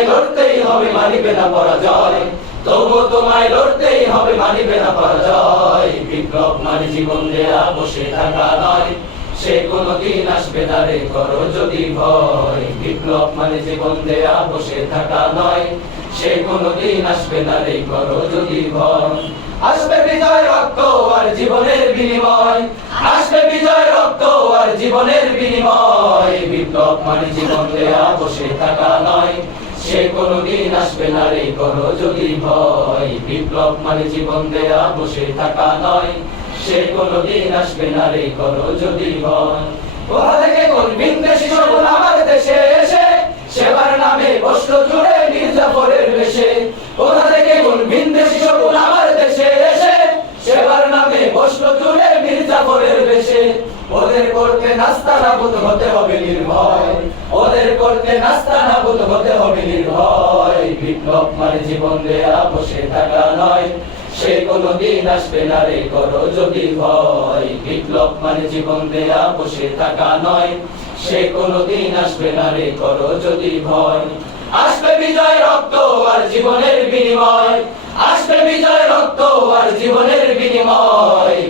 তোমায় লড়তেই হবে, মানিবে না পরাজয়। তবুও তোমায় লড়তেই হবে, মানিবে না পরাজয়। বিপ্লব মানে জীবন দেয়া, বসে থাকা নয়। সে কোনদিন আসবে না রে, করো যদি ভয়। বিপ্লব মানে জীবন দেয়া, বসে থাকা নয়। সে কোনদিন আসবে না রে, করো যদি ভয়। আসবে বিজয় রক্ত আর জীবনের বিনিময়। আসবে বিজয় রক্ত আর জীবনের বিনিময়। বিপ্লব মানে জীবন দেয়া, বসে থাকা নয়। সে কোনদিন আসবে না রে করো যদি ভয়। বিপ্লব মানে জীবন দেয়া, বসে থাকা নয়। সে কোনদিন আসবে না রে করো যদি ভয়। কোথা থেকে কোন বিন্দেশি ওদের করতে নাস্তা নাবুদ হতে হবে নির্ভয়। ওদের করতে নাস্তা নাবুদ হতে হবে নির্ভয়। বিপ্লব মানে জীবন দেয়া, বসে থাকা নয়। সে কোনদিন আসবে না রে করো যদি ভয়। বিপ্লব মানে জীবন দেয়া, বসে থাকা নয়। সে কোনদিন আসবে না রে করো যদি ভয়। আসবে বিজয় রক্ত আর জীবনের বিনিময়। আসবে বিজয় রক্ত আর জীবনের বিনিময়।